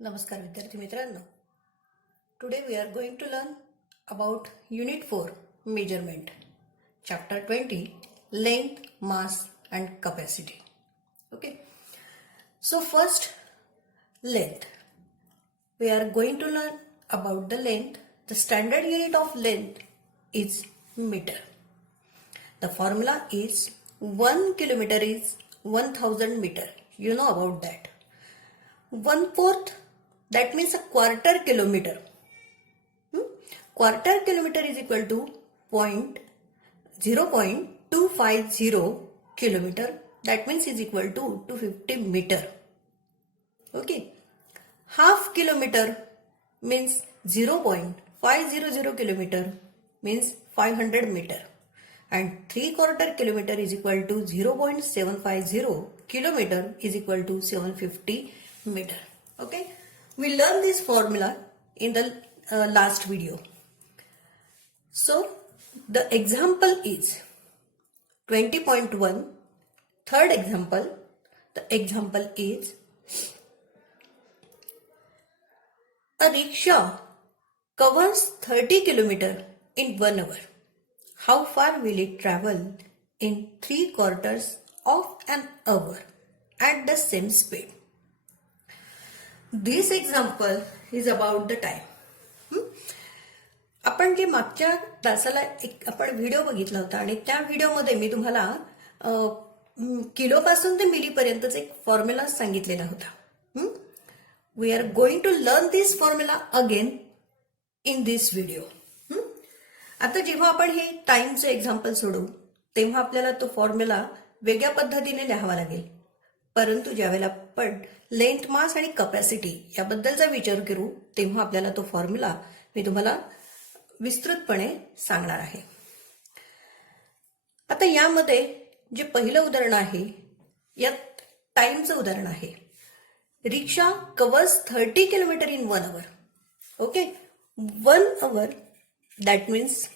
नमस्कार विद्यार्थी मित्रांनो. Today we are going to learn about Unit 4 Measurement, Chapter 20 Length, Mass and Capacity. Okay. So first, length. We are going to learn about the length. The standard unit of length is meter. The formula is 1 kilometer is 1000 meter. You know about that. 1/4, that means a quarter kilometer. Quarter kilometer is equal to 0.250 kilometer. That means is equal to 250 meter. Okay. Half kilometer means 0.500 kilometer means 500 meter. And 3/4 kilometer is equal to 0.750 kilometer is equal to 750 meter. Okay. We learned this formula in the last video. So the example is 20.1. Third example. The example is a rickshaw covers 30 kilometer in 1 hour. How far will it travel in 3/4 of an hour at the same speed? This example is about the time. आपण जे मागच्या तासाला एक आपण video बघितला होता आणि त्या व्हिडिओमध्ये मी तुम्हाला किलोपासून ते मिलीपर्यंतचा एक फॉर्म्युला सांगितलेला होता. We are going to learn this formula again in this video. आता जेव्हा आपण हे टाइमचं एक्झाम्पल सोडवू तेव्हा आपल्याला तो फॉर्म्युला वेगळ्या पद्धतीने लिहावा लागेल. परंतु ज्यावेळेला आपण लेंथ, मास आणि कपॅसिटी याबद्दलचा विचार करू तेव्हा आपल्याला तो फॉर्म्युला मी तुम्हाला विस्तृतपणे सांगणार आहे. आता यामध्ये जे पहिलं उदाहरण आहे यात टाइमचं उदाहरण आहे. Rickshaw covers 30 kilometre in 1 hour. Okay. 1 hour that means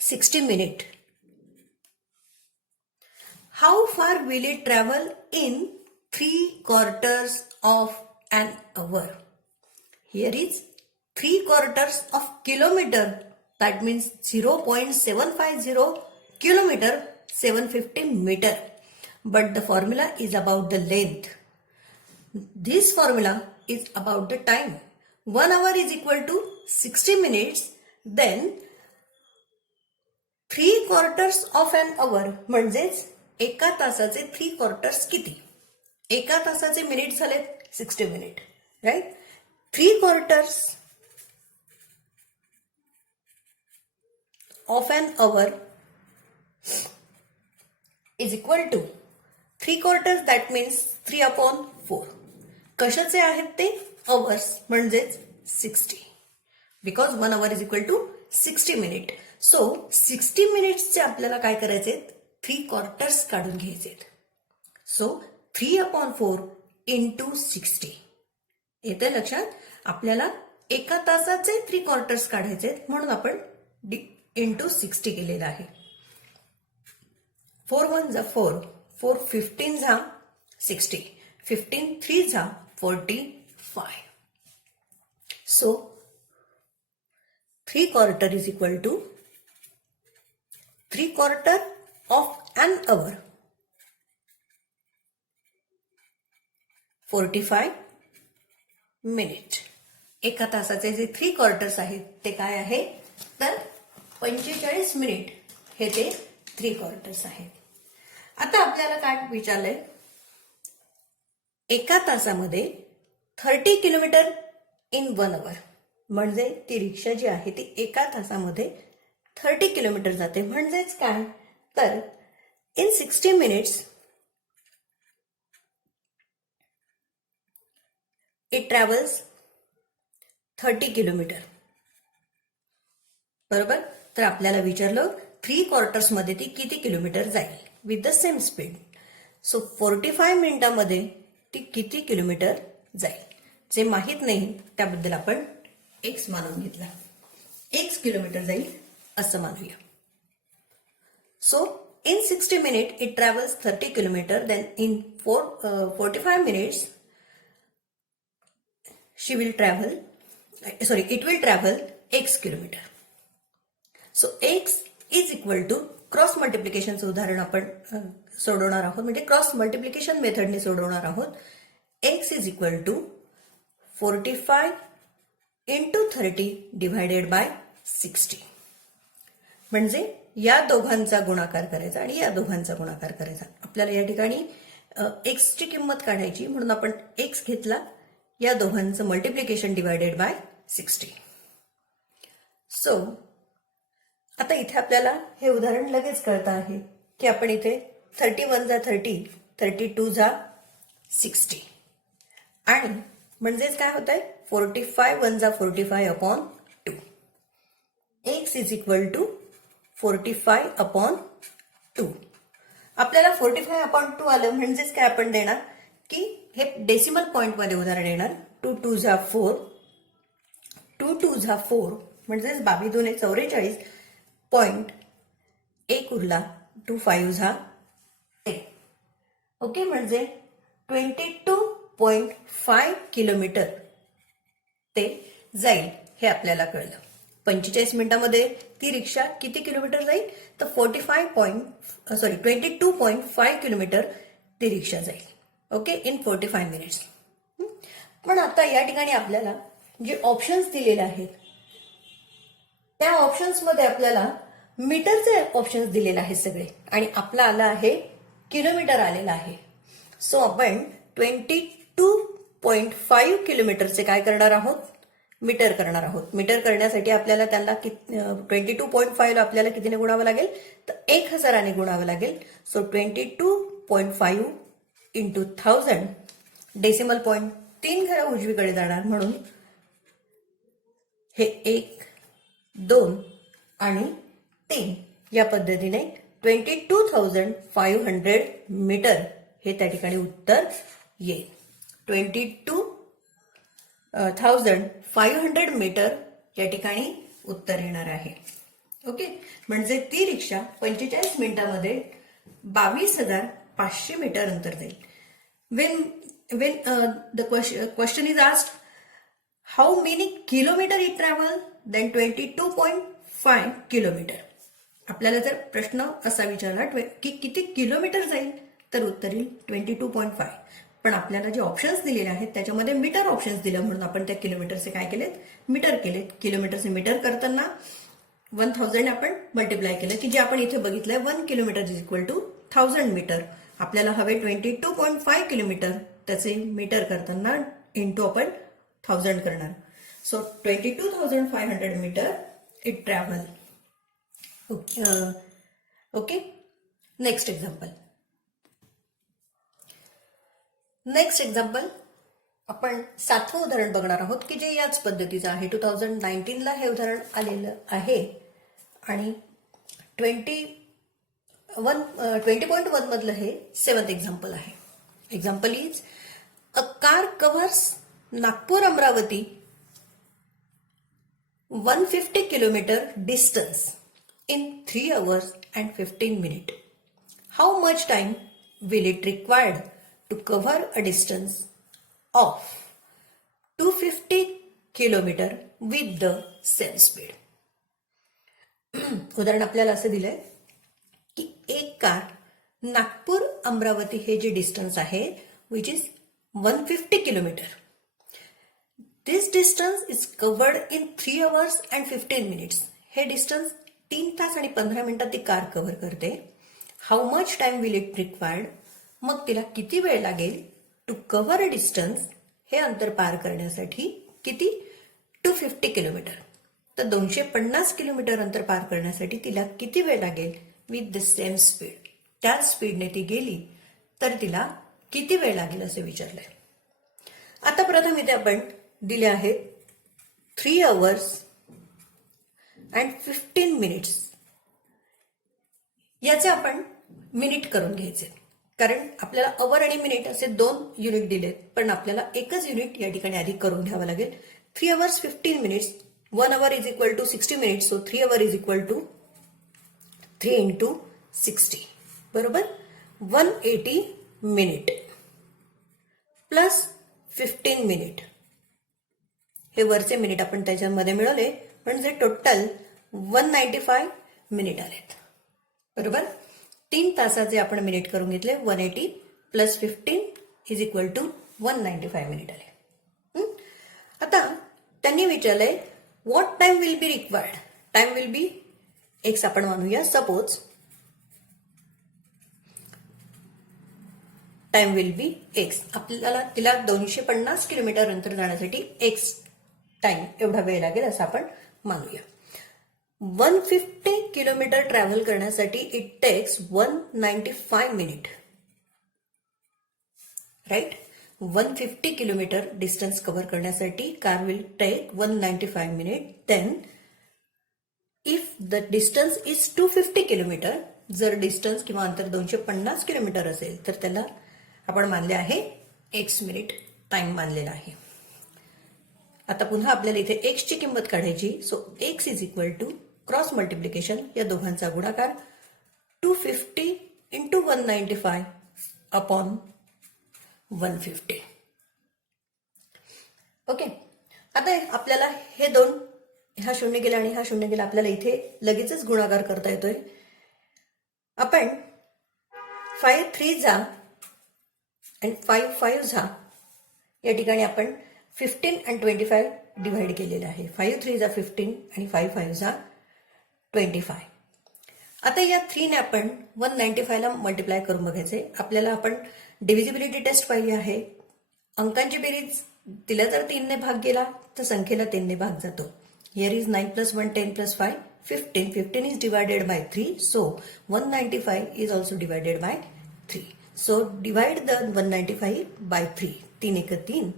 60 minutes. How far will it travel in 3/4 of an hour? Here is 3/4 of kilometer. That means 0.750 kilometer, 750 meter. But the formula is about the length. This formula is about the time. 1 hour is equal to 60 minutes. Then 3/4 of an hour म्हणजेच एका तासाचे 3/4 किती? एका तासाचे minute झाले 60 minute, right. 3/4 of an hour is equal to 3/4, that means 3/4. कशाचे आहेत ते? अवर्स म्हणजेच 60. Because 1 hour is equal to 60 minute. So 60 मिनिट्सचे आपल्याला काय करायचे? 3/4 काढून घ्यायचे. So 3/4 into 60. येते लक्षात? आपल्याला एका तासाचे 3/4 काढायचे म्हणून आपण into 60 केलेला आहे. 4 1 जा 4, 4 15 जा 60, 15 3 जा 45. So 3/4 is equal to 3/4 of an hour, 45 minutes. एका तासाचे जे 3/4 आहेत ते काय आहे? तर 45 मिनिट हे ते 3/4 आहेत. आता आपल्याला काय विचारलंय? एका तासामध्ये 30 किलोमीटर इन 1 hour म्हणजे ती रिक्षा जी आहे ती एका तासामध्ये 30 किलोमीटर जाते. म्हणजेच काय? तर in 60 minutes it travels 30 kilometre. बरोबर. तर आपल्याला विचारलं 3/4 मध्ये ती किती किलोमीटर जाईल with the same speed. So 45 मिनिटांमध्ये ती किती किलोमीटर जाईल? जे माहीत नाही त्याबद्दल आपण x मानून घेतला. x किलोमीटर जाईल असं मानूया. So in 60 minute it travels 30 kilometre. Then in 45 minutes it will travel x kilometer. So x is equal to cross मल्टिप्लिकेशनचं उदाहरण आपण सोडवणार आहोत, म्हणजे क्रॉस मल्टिप्लिकेशन मेथडने सोडवणार आहोत. x is equal to 45 into 30 divided by 60. म्हणजे या दोघांचा गुणाकार करायचा आणि या दोघांचा गुणाकार करायचा. आपल्याला या ठिकाणी एक्सची किंमत काढायची, म्हणून आपण एक्स घेतला, या दोघांचं मल्टिप्लिकेशन डिवायडेड बाय 60. सो आता इथे आपल्याला हे उदाहरण लगेच कळतं आहे की आपण इथे 31 जा 30, 32 जा 60 आणि म्हणजेच काय होत आहे 45 1 जा 45 upon 2. X is equal to 45 upon 2. आपल्याला 45 अपॉन 2 आलं म्हणजेच काय आपण देणार की हे डेसिमल पॉइंटमध्ये उदाहरण येणार. 2 2 जा 4, 2 2 जा 4 म्हणजेच 22 2 44 पॉइंट, एक उरला 2 5 जा 10. ओके, म्हणजे 22.5 किलोमीटर ते जाईल हे आपल्याला कळलं. 45 मिनिटांमध्ये ती रिक्षा किती किलोमीटर जाईल तर 22.5 किलोमीटर ती रिक्षा जाईल. Okay, in 45 minutes. पण आता या ठिकाणी आपल्याला जे ऑप्शन्स दिलेले आहेत त्या ऑप्शन्समध्ये आपल्याला मीटरचे ऑप्शन्स दिलेले आहेत सगळे आणि आपला आला आहे किलोमीटर आलेला आहे. सो आपण 22.5 किलोमीटरचे काय करणार आहोत, मीटर करणार आहोत. मीटर करण्यासाठी आपल्याला त्यांना 22.5 आपल्याला कितीने गुणावं लागेल तर 1000 गुणावं लागेल. सो 22.5 इंटू 1000, डेसिमल पॉइंट 3 घरा उजवीकडे जाणार, म्हणून हे 1 2 आणि 3 या पद्धतीने 22,500 मीटर हे त्या ठिकाणी उत्तर येईल. 22,500 मीटर या ठिकाणी उत्तर येणार आहे. ओके, म्हणजे ती रिक्षा 45 मिनिटांमध्ये 22,500 मीटर अंतर जाईल. when the question is asked how many kilometer it travel, then 22.5 kilometre. आपल्याला जर प्रश्न असा विचारला की किती किलोमीटर जाईल तर उत्तर येईल 22.5. पण आपल्याला जे ऑप्शन्स दिलेले आहेत त्याच्यामध्ये मीटर ऑप्शन्स दिले, म्हणून आपण त्या किलोमीटरचे काय केलेत, मीटर केलेत. किलोमीटरचे मीटर करताना 1000 आपण मल्टिप्लाय केलं की जे आपण इथे बघितलंय 1 kilometre is equal to 1000 metre. आपल्याला हवे 22.5 किलोमीटर, त्याचे मीटर करताना इंटू आपण 1000 करणार. So 22,500 metre it travel. Okay, next example. आपण 7वं उदाहरण बघणार आहोत की जे याच पद्धतीचं आहे. 2019ला हे उदाहरण आलेलं आहे आणि 20.1 मधलं हे 7th एक्झाम्पल आहे. Example is a car covers Nagpur Amravati 150 kilometer distance in 3 hours and 15 minutes. How much time will it require to cover a distance of 250 kilometer with the same speed? उदाहरण आपल्याला असं दिलंय की एक कार नागपूर अमरावती हे जे डिस्टन्स आहे which is 150 kilometre. This distance is covered in 3 hours and 15 minutes. हे डिस्टन्स 3 तास आणि 15 मिनिटात ती कार कव्हर करते. How much time will it required, मग तिला किती वेळ लागेल टू कव्हर अ डिस्टन्स, हे अंतर पार करण्यासाठी किती 250 किलोमीटर. तर 250 किलोमीटर अंतर पार करण्यासाठी तिला किती वेळ लागेल विथ द सेम स्पीड. त्याच स्पीडने ती गेली तर तिला किती वेळ लागेल असे विचारलंय. आता प्रथम इथे आपण दिले आहेत 3 hours and 15 minutes. याचे आपण मिनिट करून घ्यायचे, कारण आपल्याला अवर आणि मिनिट असे 2 युनिट दिलेत, पण आपल्याला एकच युनिट या ठिकाणी आधी करून घ्यावं लागेल. 3 hours 15 minutes, 1 hour is equal to 60 minutes, so 3 hour is equal to 3 into 60, बरोबर 180 minute plus 15 minute हे वरचे मिनिट आपण त्याच्यामध्ये मिळवले, म्हणजे टोटल 195 मिनिट आलेत. बरोबर. 3 तासाचे आपण मिनिट करून घेतले. 180 plus 15 is equal to 195 minute आले. आता त्यांनी विचारलंय what time will be required. Time will be x आपण मानूया. Suppose time will be x. आपल्याला तिला 250 किलोमीटर अंतर जाण्यासाठी एक्स टाइम एवढा वेळ लागेल असं आपण मानूया. 150 किलोमीटर ट्रॅव्हल करण्यासाठी it takes 195 minute. Right. 150 kilometre distance cover करण्यासाठी car will take 195 minute. Then if the distance is 250 kilometre, जर डिस्टन्स किंवा अंतर 250 किलोमीटर असेल तर त्याला आपण मानले आहे एक्स मिनिट टाइम मानलेला आहे. आता पुन्हा आपल्याला इथे एक्स ची किंमत काढायची. So x is equal to cross multiplication या दोघांचा गुणाकार 250 इंटू 195 अपॉन 150. ओके. आता आपल्याला हे दोन, हा शून्य गेला आणि हा शून्य गेला, आपल्याला इथे लगेचच गुणाकार करता येतोय. आपण 5 3 जा आणि 5 5 जा या ठिकाणी आपण 15 आणि 25 डिव्हाइड केलेलं आहे. 5 3 जा 15 आणि 5 5 जा 25. आता या 3 ने आपण 195 ला मल्टिप्लाय करून बघायचे. आपल्याला आपण डिव्हिजिबिलिटी टेस्ट पाहिली आहे. अंकांची बेरीज तिला जर 3 ने भाग गेला तर संख्येला 3 ने भाग जातो. Here is 9 plus 1 10 plus 5 15. 15 is divided by 3. So 195 is also divided by 3. So divide the 195 by 3. 3 एक 3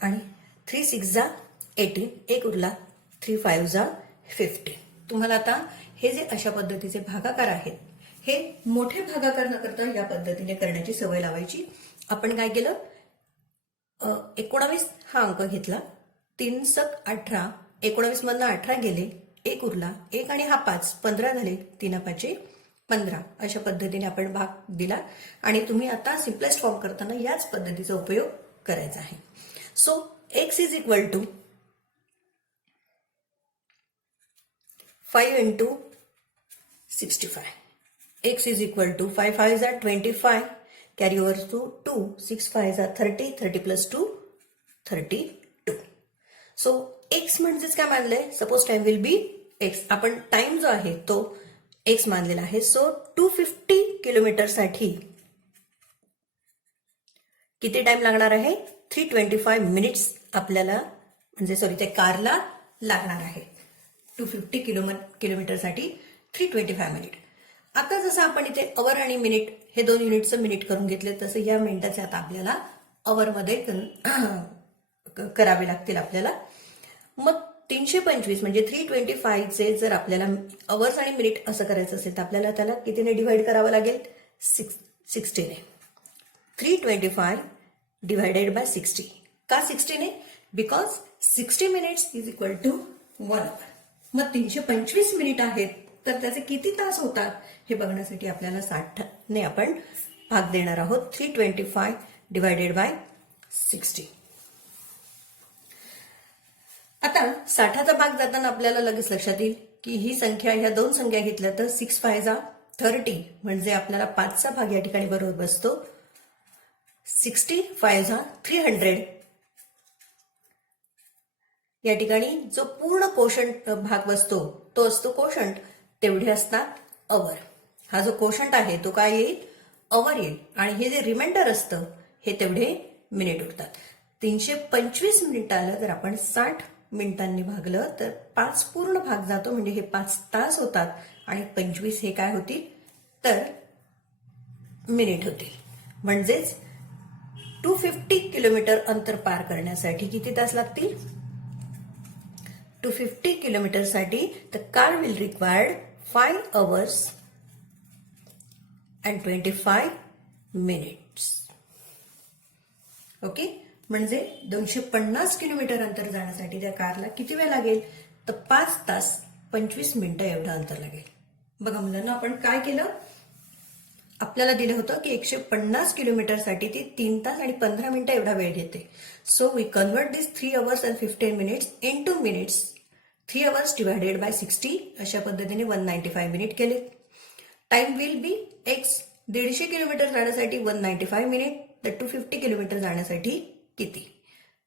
आणि 3 6 जा 18. एक उरला. 3 5 जा 15. तुम्हाला आता हे जे अशा पद्धतीचे भागाकार आहेत हे मोठे भागाकार न करता या पद्धतीने करण्याची सवय लावायची. आपण काय केलं, 19 हा अंक घेतला. 3 सक 18. 19 मधनं 18 गेले. एक उरला. एक आणि हा 5 15 झाले. 3 5 15. अशा पद्धतीने आपण भाग दिला आणि तुम्ही आता सिम्पलेस्ट फॉर्म करताना याच पद्धतीचा उपयोग करायचा आहे. So x is equal to 5 into 65. x is equal to 5 5s are 25, carry over to 2, 6 5s are 30, 30 plus 2, 32. So x म्हणजेच काय मानलंय, suppose time will be x. आपण टाइम जो आहे तो x मानलेला आहे. सो 250 किलोमीटर साठी किती टाइम लागणार आहे, 325 मिनिट्स आपल्याला, म्हणजे सॉरी त्या कारला लागणार आहे. 250 किलोमीटर साठी 325 मिनिट. आता जसं आपण इथे अवर आणि मिनिट हे दोन युनिटचं मिनिट करून घेतले, तसं या मिनिटाचे आता आपल्याला अवरमध्ये करावे लागतील आपल्याला. मग 325 म्हणजे 325 चे जर आपल्याला अवर्स आणि मिनिट असं करायचं असेल तर आपल्याला त्याला कितीने डिव्हाइड करावं लागेल, 60 ने. 325 डिवाइडेड बाय 60. का 60 ने? Because 60 minutes is equal to 1 hour. मग 325 मिनिट आहेत तर त्याचे किती तास होतात हे बघण्यासाठी आपल्याला 60 ने आपण भाग देणार आहोत. 325 डिवाइडेड बाय 60. आता 60चा भाग जाताना आपल्याला लगेच लक्षात येईल की ही संख्या, ह्या दोन संख्या घेतल्या तर 6 5 30 म्हणजे आपल्याला 5चा भाग या ठिकाणी बरोबर बसतो. 60 5 300. या ठिकाणी जो पूर्ण कोशंट भाग बसतो तो असतो कोशंट, तेवढे असतात अवर. हा जो कोशंट आहे तो काय येईल, अवर येईल. आणि हे जे रिमाइंडर असतं हे तेवढे मिनिट उरतात. 325 मिनिटाला जर आपण 60 मिनिटांनी भागलं तर 5 पूर्ण भाग जातो, म्हणजे हे 5 तास होतात. आणि 25 हे काय होतील तर मिनिट होतील. म्हणजेच 250 किलोमीटर अंतर पार करण्यासाठी किती तास लागतील, 250 किलोमीटर साठी the car will require 5 hours and 25 minutes. Okay. म्हणजे 250 किलोमीटर अंतर जाण्यासाठी त्या कारला किती वेळ लागेल, तर 5 तास 25 मिनिटं एवढं अंतर लागेल. बघा मुलांना, आपण काय केलं, आपल्याला दिलं होतं की 150 किलोमीटरसाठी ती 3 तास आणि 15 मिनिटं एवढा वेळ घेते. So we convert this 3 hours and 15 minutes into minutes. 3 hours divided by 60 अशा पद्धतीने 195 मिनिट केले. Time will be x. 150 kilometre जाण्यासाठी 195 मिनिट, तर 250 किलोमीटर जाण्यासाठी किती?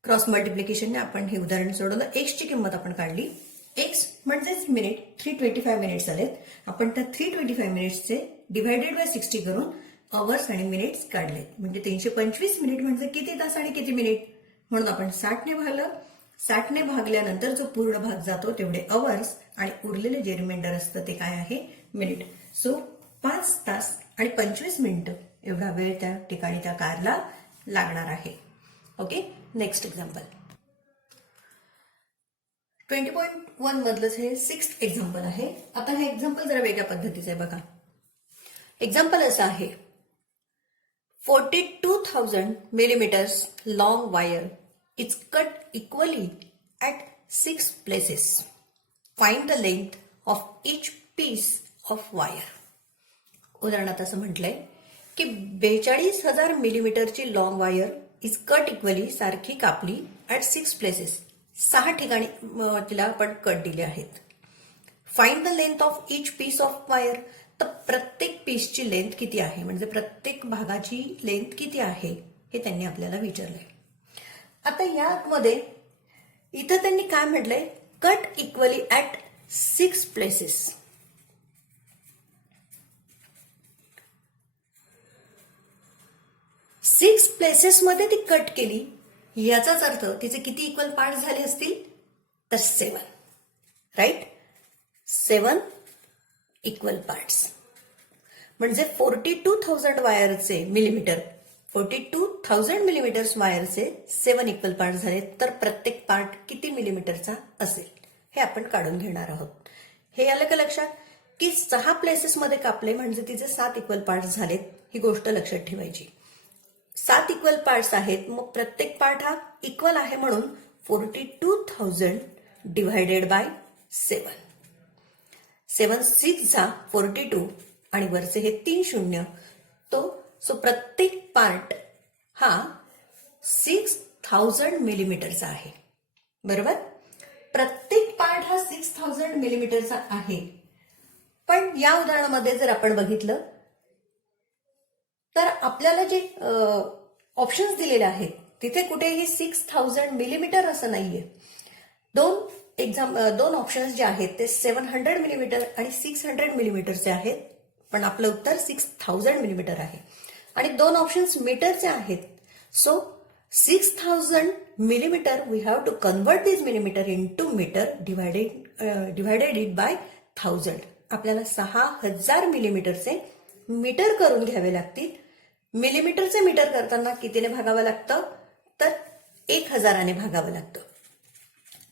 क्रॉस मल्टिप्लिकेशनने आपण हे उदाहरण सोडवलं. एक्सची किंमत आपण काढली. एक्स म्हणजेच मिनिट 325 मिनिट्स आलेत. आपण त्या 325 मिनिट्सचे डिवायडेड बाय 60 करून अवर्स आणि मिनिट्स काढले. म्हणजे 325 मिनिट म्हणजे किती तास आणि किती मिनिट? म्हणून आपण 60ने भागलं. 60ने भागल्यानंतर जो पूर्ण भाग जातो तेवढे अवर्स आणि उरलेले जे रिमाइंडर असतं ते काय आहे? मिनिट. सो 5 तास आणि 25 मिनिटं एवढा वेळ त्या ठिकाणी त्या कारला लागणार आहे. Okay, next example. 20.1 मधलंच हे 6th एक्झाम्पल आहे. आता हे एक्झाम्पल जरा वेगळ्या पद्धतीचं आहे बघा. एक्झाम्पल असं आहे, 42,000 millimeters long wire is cut equally at 6 places. Find the length of each piece of wire. उदाहरणात असं म्हटलंय की 42,000 मिलीमीटरची long wire is cut equally, सारखी कापली, ऍट 6 प्लेसेस, 6 ठिकाणी तिला आपण कट दिले आहेत. Find the length of each piece of wire. तर प्रत्येक पीसची लेंथ किती आहे, म्हणजे प्रत्येक भागाची लेंथ किती आहे हे त्यांनी आपल्याला विचारलंय. आता यामध्ये इथं त्यांनी काय म्हटलंय? Cut equally at 6 places. 6 places मध्ये ती कट केली, याचाच अर्थ तिचे किती इक्वल पार्ट झाले असतील? तर 7. Right, 7 equal parts. म्हणजे 42,000 वायरचे मिलीमीटर, 42,000 मिलीमीटर्स वायरचे 7 इक्वल पार्ट झाले. तर प्रत्येक पार्ट किती मिलीमीटरचा असेल हे आपण काढून घेणार आहोत. हे आलं का लक्षात? की 6 प्लेसेसमध्ये कापले म्हणजे तिचे 7 इक्वल पार्ट झालेत, ही गोष्ट लक्षात ठेवायची. 7 इक्वल पार्ट्स आहेत, मग प्रत्येक पार्ट हा इक्वल आहे, म्हणून 42,000 डिव्हायडेड बाय 7. 7 6 42 आणि वरचे हे 3 शून्य. सो प्रत्येक पार्ट हा 6,000 मिलीमीटरचा आहे. बरोबर, प्रत्येक पार्ट हा 6,000 मिलीमीटरचा आहे. पण या उदाहरणामध्ये जर आपण बघितलं तर आपल्याला जे ऑप्शन्स दिलेले आहेत तिथे कुठेही 6,000 मिलीमीटर असं नाहीये. दोन ऑप्शन्स जे आहेत ते 700 मिलीमीटर आणि 600 मिलीमीटरचे आहेत, पण आपलं उत्तर 6,000 मिलीमीटर आहे. आणि 2 ऑप्शन्स मीटरचे आहेत. So 6,000 millimetre we have to convert this millimetre into metre divided it by 1000. आपल्याला 6,000 मिलीमीटरचे मीटर करून घ्यावे लागतील. मिलीमीटरचे मीटर करताना कितीने भागावं लागतं? तर 1,000ने भागावं लागतं.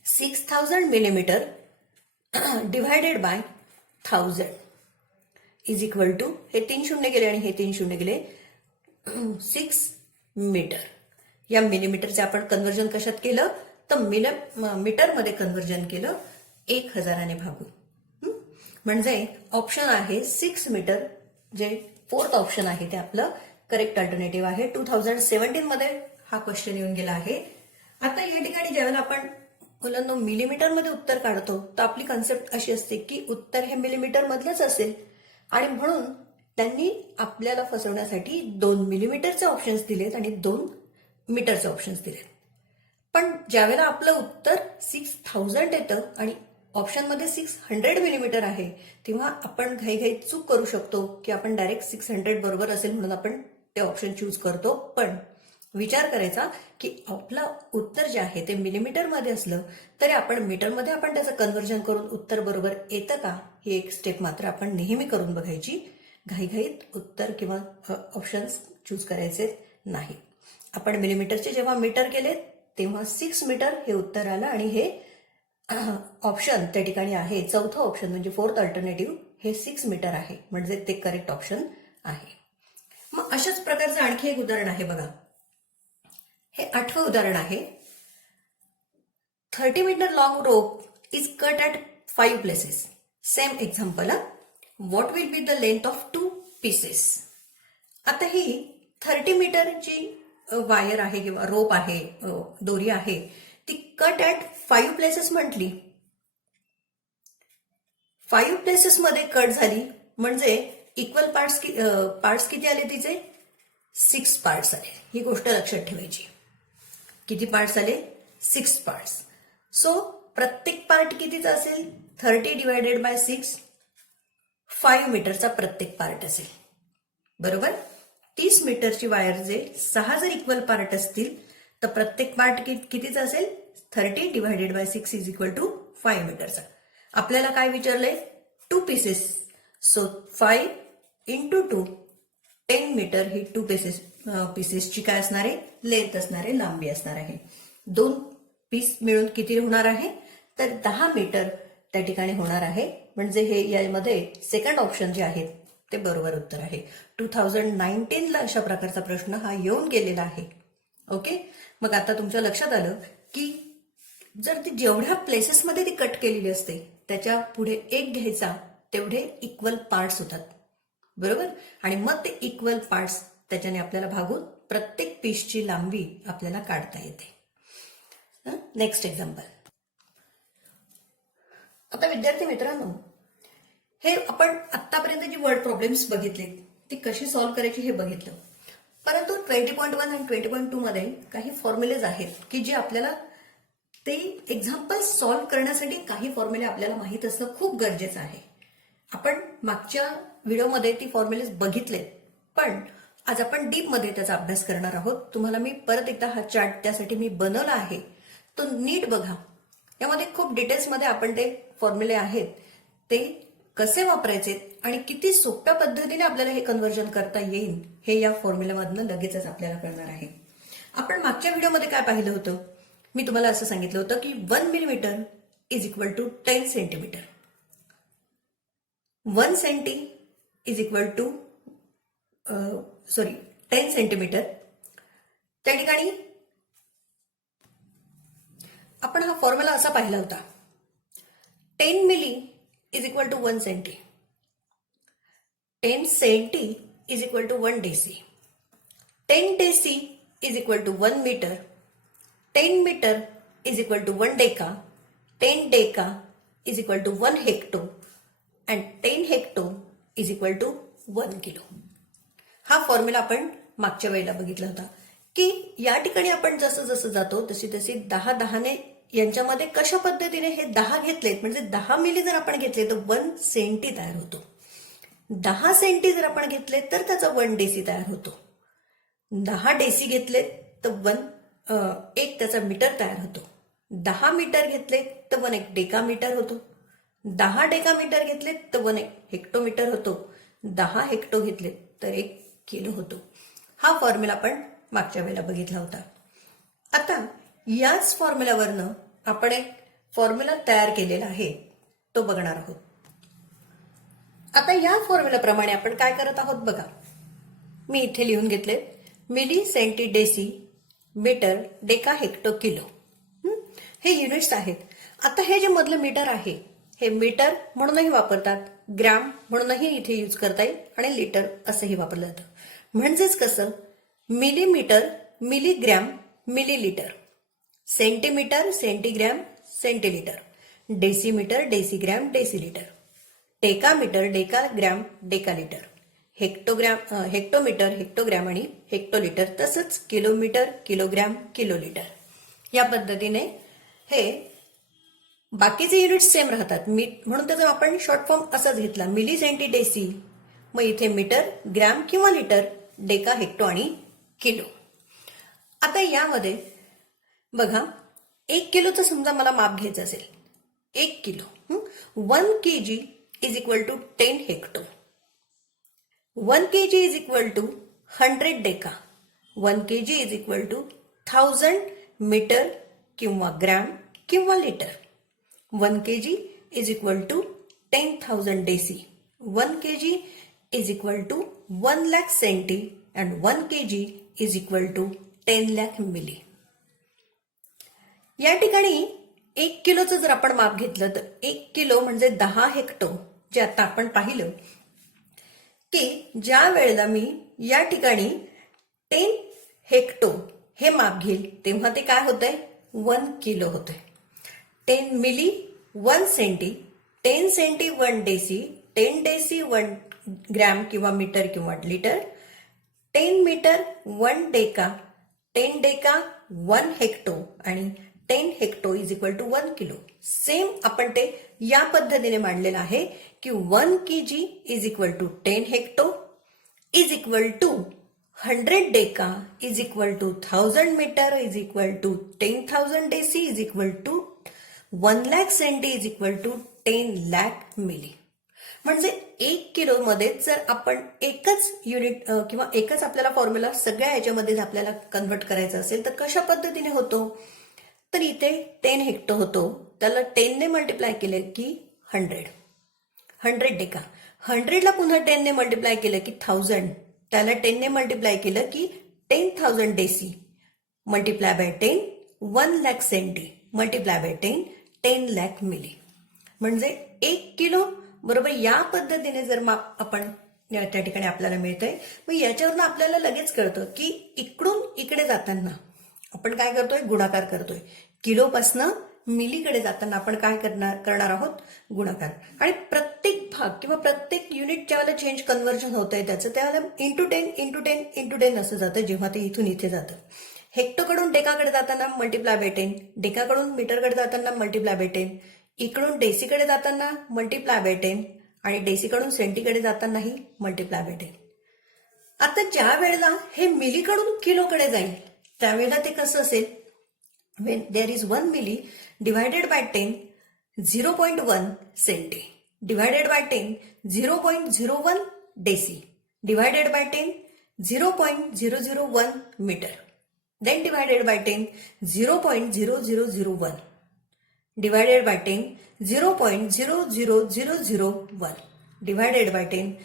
6,000 millimetre divided by 1000 is equal to, हे 3 शून्य गेले आणि हे 3 शून्य गेले, 6 मीटर. या मिलीमीटरचे आपण कन्व्हर्जन कशात केलं? तर मीटरमध्ये कन्व्हर्जन केलं 1,000ने भागून. म्हणजे ऑप्शन आहे 6 मीटर, जे 4th ऑप्शन आहे ते आपलं करेक्ट अल्टरनेटिव्ह आहे. 2017 मध्ये हा क्वेश्चन येऊन गेला आहे. आता या ठिकाणी ज्यावेळेला आपण मुलांना मिलीमीटरमध्ये उत्तर काढतो तर आपली कन्सेप्ट अशी असते की उत्तर हे मिलीमीटर मधलंच असेल, आणि म्हणून त्यांनी आपल्याला फसवण्यासाठी 2 मिलीमीटरचे ऑप्शन्स दिलेत आणि 2 मीटरचे ऑप्शन्स दिलेत. पण ज्यावेळेला आपलं उत्तर 6,000 येतं आणि ऑप्शनमध्ये 600 मिलीमीटर आहे, तेव्हा आपण घाईघाईत चूक करू शकतो की आपण डायरेक्ट 600 बरोबर असेल म्हणून आपण ते ऑप्शन चूज करतो. पण विचार करायचा की आपलं उत्तर जे आहे ते मिलीमीटरमध्ये असलं तरी आपण मीटरमध्ये आपण त्याचं कन्व्हर्जन करून उत्तर बरोबर येतं का, ही एक स्टेप मात्र आपण नेहमी करून बघायची. घाईघाईत उत्तर किंवा ऑप्शन्स चूज करायचे नाही. आपण मिलीमीटरचे जेव्हा मीटर केले तेव्हा 6 मीटर हे उत्तर आलं, आणि हे ऑप्शन त्या ठिकाणी आहे 4th ऑप्शन म्हणजे 4th अल्टरनेटिव्ह हे 6 मीटर आहे, म्हणजे ते करेक्ट ऑप्शन आहे. मग अशाच प्रकारचं आणखी एक उदाहरण आहे बघा. हे 8वं उदाहरण आहे. 30 metre long rope is cut at 5 places. Same example. What will be the length of 2 pieces? आता ही 30 मीटरची वायर आहे किंवा रोप आहे, दोरी आहे, ती कट ॲट 5 प्लेसेस म्हटली. 5 प्लेसेस मध्ये कट झाली म्हणजे इक्वल पार्ट्स किती आले तिचे? 6 पार्ट्स आले. ही गोष्ट लक्षात ठेवायची. किती पार्ट्स आले? 6 पार्ट्स. सो प्रत्येक पार्ट कितीचा असेल? 30 डिवायडेड बाय 6, 5 मीटरचा प्रत्येक पार्ट असेल. बरोबर. 30 मीटरची वायर जे 6 जर इक्वल पार्ट असतील तर प्रत्येक पार्ट कितीचा असेल? 30 divided by 6 is equal to 5 मीटरचा. आपल्याला काय विचारलंय? 2 पीसेस. सो 5 इंटू 2, 10 मीटर ही 2 पीसेसची काय असणार आहे? लेंथ असणार आहे, लांबी असणार आहे. 2 पीस मिळून किती होणार आहे? तर 10 मीटर त्या ठिकाणी होणार आहे. म्हणजे हे यामध्ये सेकंड ऑप्शन जे आहे ते बरोबर उत्तर आहे. 2019ला अशा प्रकारचा प्रश्न हा येऊन गेलेला आहे. ओके. मग आता तुमच्या लक्षात आलं की जर ती जेवढ्या प्लेसेसमध्ये ती कट केलेली असते त्याच्या पुढे एक घ्यायचा, तेवढे इक्वल पार्ट्स होतात. बरोबर. आणि मग ते इक्वल पार्ट्स त्याच्याने आपल्याला भागून प्रत्येक पीसची लांबी आपल्याला काढता येते. Next example. आता विद्यार्थी मित्रांनो, हे आपण आतापर्यंत जी वर्ड प्रॉब्लेम्स बघितले ती कशी सॉल्व्ह करायची हे बघितलं. परंतु 20.1 आणि 20.2 मध्ये काही फॉर्म्युलेज आहेत की जे आपल्याला ते एक्झाम्पल सॉल्व्ह करण्यासाठी काही फॉर्म्युले आपल्याला माहीत असणं खूप गरजेचं आहे. आपण मागच्या व्हिडिओमध्ये ती फॉर्म्युलेज बघितले, पण आज आपण डीपमध्ये त्याचा अभ्यास करणार आहोत. तुम्हाला मी परत एकदा हा चार्ट त्यासाठी मी बनवला आहे, तो नीट बघा. यामध्ये खूप डिटेल्समध्ये आपण ते फॉर्म्युले आहेत ते कसे वापरायचे आणि किती सोप्या पद्धतीने आपल्याला हे कन्व्हर्जन करता येईल हे या फॉर्म्युलामधनं लगेचच आपल्याला कळणार आहे. आपण मागच्या व्हिडिओमध्ये काय पाहिलं होतं? मी तुम्हाला असं सांगितलं होतं की 1 millimetre is equal to 10 centimetre. 1 centi is equal to 10 centimetre. त्या ठिकाणी आपण हा फॉर्म्युला असा पाहिला होता. 10 milli is equal to 1 centi. 10 centi is equal to 1 deci. 10 deci is equal to 1 metre. 10 metre is equal to 1 deca. 10 deca is equal to 1 hecto. And 10 hecto is equal to 1 kilo. हा formula आपण मागच्या वेळेला बघितला होता की या ठिकाणी आपण जसं जसं जातो तशी तशी 10-10ने यांच्यामध्ये कशा पद्धतीने हे 10 घेतलेत, म्हणजे 10 मिली जर आपण घेतले तर 1 सेंटी तयार होतो. 10 सेंटी जर आपण घेतले तर त्याचा 1 डेसी तयार होतो. 10 डेसी घेतले तर एक त्याचा मीटर तयार होतो. 10 मीटर घेतले तर 1 डेकामीटर होतो. 10 डेकामीटर घेतले तर 1 हेक्टोमीटर होतो. 10 हेक्टो घेतले तर 1 किलो होतो. हा फॉर्म्युला आपण मागच्या वेळेला बघितला होता. आता याच फॉर्म्युल्यावरनं आपण एक फॉर्म्युला तयार केलेला आहे, तो बघणार आहोत. आता या फॉर्म्युल्याप्रमाणे आपण काय करत आहोत बघा. मी इथे लिहून घेतले milli centi deci metre deca hecto kilo. हे युनिट्स आहेत. आता हे जे मधलं मीटर आहे हे मीटर म्हणूनही वापरतात, ग्रॅम म्हणूनही इथे यूज करता येईल आणि लिटर असंही वापरलं जातं. म्हणजेच कसं? Millimetre, milligram, millilitre. Centimetre, centigram, centilitre. Decimetre, decigram, decilitre. Decametre, decagram, decalitre. Hectometre, hectogram आणि हेक्टोलिटर. तसंच किलोमीटर, किलोग्रॅम, किलोलिटर. या पद्धतीने हे बाकीचे युनिट्स सेम राहतात. म्हणून त्याचा आपण शॉर्ट फॉर्म असाच घेतला, मिली सेंटी डेसी. मग इथे मीटर, ग्रॅम किंवा लिटर, डेका, हेक्टो आणि किलो. आता यामध्ये बघा 1 किलोचं समजा मला माप घ्यायचं असेल. 1 kilo 1 kg is equal to 10 hecto. 1 kg is equal to 100 deca. 1 kg is equal to 1000 metre किंवा ग्रॅम किंवा litre. 1 kg is equal to 10,000 deci. 1 kg is equal to 1 lakh centi and 1 kg is equal to 10 lakh milli. या ठिकाणी 1 किलोचं जर आपण माप घेतलं तर 1 किलो म्हणजे 10 हेक्टो. जे आता आपण पाहिलं की ज्या वेळेला मी या ठिकाणी 10 हेक्टो हे माप घेईल तेव्हा ते काय होतंय 1 किलो होतंय. 10 milli 1 centi, 10 centi 1 deci, 10 deci 1 gram किंवा मीटर किंवा litre, 10 metre 1 deca, 10 deca 1 hecto आणि 10 hecto is equal to 1 kilo. Same आपण ते या पद्धतीने मांडलेलं आहे की 1 kg is equal to 10 hecto is equal to 100 deca is equal to 1000 metre is equal to 10,000 deci is equal to 1 lakh senti is equal to 10 lakh milli. म्हणजे 1 kilo मध्ये जर आपण एकच युनिट किंवा एकच आपल्याला फॉर्म्युला सगळ्या याच्यामध्ये आपल्याला कन्व्हर्ट करायचा असेल तर कशा पद्धतीने होतो. तर इथे 10 हेक्टो होतो, त्याला 10 ने मल्टिप्लाय केले की 100 डेका, 100 ला पुन्हा 10 ने मल्टिप्लाय केलं की 1000, त्याला 10 ने मल्टिप्लाय केलं की 10,000 deci, multiply by 10 1 lakh centi, multiply by 10 10 lakh milli. म्हणजे 1 किलो बरोबर या पद्धतीने जर माप आपण त्या ठिकाणी आपल्याला मिळतंय. मग याच्यावरून आपल्याला लगेच कळतं की इकडून इकडे जाताना आपण काय करतोय गुणाकार करतोय. किलोपासनं मिलीकडे जाताना आपण काय करणार आहोत गुणाकार. आणि प्रत्येक भाग किंवा प्रत्येक युनिट ज्यावेळेला चेंज कन्व्हर्जन होत आहे त्याचं त्यावेळेला इंटू 10 इंटू 10 इंटू 10 असं जातं जेव्हा ते इथून इथे जातं. हेक्टोकडून डेकाकडे जाताना मल्टिप्लाय बाय 10, डेकाकडून मीटरकडे जाताना मल्टिप्लाय बाय 10, इकडून डेसीकडे जाताना मल्टिप्लाय बाय 10 आणि डेसीकडून सेंटीकडे जातानाही मल्टिप्लाय बाय 10. आता ज्या वेळेला हे मिलीकडून किलोकडे जाईल त्यावेळेला ते कसं असेल. when there is 1 milli divided by 10 0.1 centi divided by 10 0.01 deci divided by 10 0.001 meter, then divided by 10 0.0001 divided by 10 0.00001 divided by 10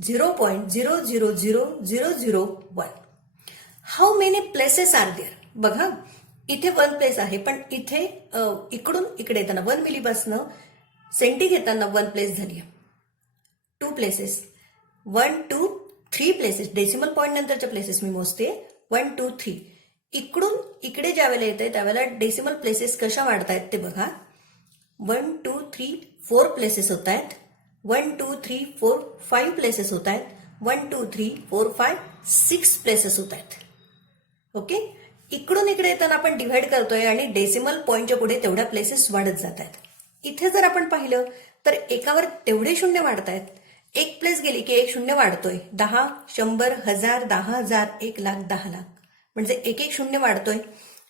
0.000001. How many places are there? बघा इथे 1 प्लेस आहे पण इथे इकडून इकडे येताना 1 मिलीपासनं सेंटी घेताना 1 प्लेस झाली. 2 प्लेसेस 1 2 3 प्लेसेस, डेसिमल पॉईंट नंतरच्या प्लेसेस मी मोजते 1 2 3. इकडून इकडे ज्या वेळेला येते त्यावेळेला डेसिमल प्लेसेस कशा वाढतायत ते बघा. 1 2 3 4 प्लेसेस होत आहेत, 1 2 3 4 5 प्लेसेस होत आहेत, 1 2 3 4 5 6 प्लेसेस होत आहेत. ओके, इकडून इकडे येताना आपण डिव्हाइड करतोय आणि डेसिमल पॉईंटच्या पुढे तेवढ्या प्लेसेस वाढत जात आहेत. इथे जर आपण पाहिलं तर एकावर तेवढे शून्य वाढत आहेत. एक प्लेस गेली की एक शून्य वाढतोय. 10 100 1000 10,000 1 लाख 10 लाख म्हणजे एक एक शून्य वाढतोय.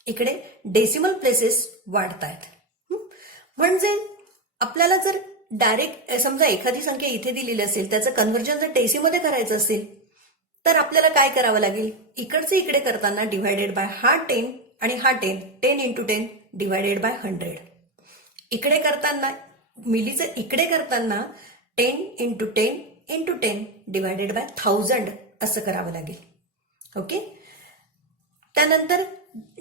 इकडे डेसिमल प्लेसेस वाढत आहेत. म्हणजे आपल्याला जर डायरेक्ट समजा एखादी संख्या इथे दिलेली असेल त्याचं कन्व्हर्जन जर डेसीमध्ये करायचं असेल तर आपल्याला काय करावं लागेल. इकडचे इकडे करताना डिवायडेड बाय हा 10 आणि हा 10 इंटू 10 डिवायडेड बाय 100. इकडे करताना मिलीचं इकडे करताना 10 इंटू 10 इंटू 10 डिवायडेड बाय 1000 असं करावं लागेल. ओके, त्यानंतर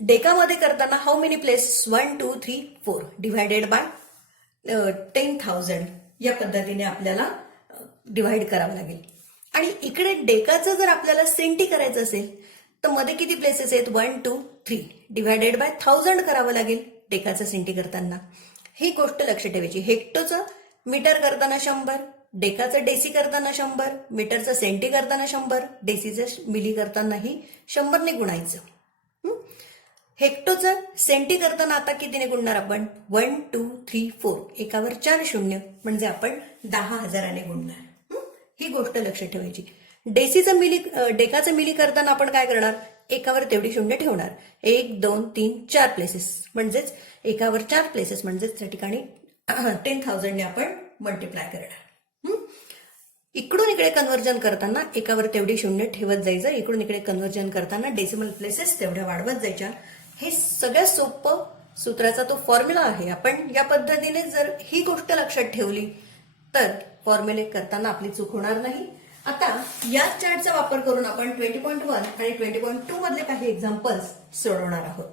डेकामध्ये करताना how many place 1 2 3 4 divided by 10,000 या पद्धतीने आपल्याला डिवाइड करावं लागेल. आणि इकडे डेकाचं जर आपल्याला सेंटी करायचं असेल तर मध्ये किती प्लेसेस आहेत 1 2 3 डिवायडेड बाय 1000 करावं लागेल डेकाचं सेंटी करताना. ही गोष्ट लक्ष ठेवायची. हेक्टोचं मीटर करताना 100, डेकाचं डेसी करताना 100, मीटरचं सेंटी करताना 100, डेसीचं मिली करतानाही 100 ने गुणायचं. हेक्टोचं सेंटी करताना आता कितीने गुणणार आपण 1 2 3 4 एकावर 4 शून्य म्हणजे आपण 10,000 गुणणार. ही गोष्ट लक्ष ठेवायची. डेसीचं मिली डेकाचं मिली करताना आपण काय करणार एकावर तेवढी शून्य ठेवणार. 1 2 3 4 प्लेसेस म्हणजेच एकावर 4 प्लेसेस म्हणजेच त्या ठिकाणी 10,000 ने आपण मल्टिप्लाय करणार. इकडून इकडे कन्व्हर्जन करताना एकावर तेवढी शून्य ठेवत जायचं. इकडून इकडे कन्व्हर्जन करताना डेसिमल प्लेसेस तेवढ्या वाढवत जायच्या. हे सगळ्यात सोपं सूत्राचा तो फॉर्म्युला आहे. आपण या पद्धतीने जर ही गोष्ट लक्षात ठेवली तर फॉर्म्युले करताना आपली चूक होणार नाही. आता या चार्टचा वापर करून आपण 20.1 आणि 20.2 मधले काही एक्झाम्पल्स सोडवणार आहोत.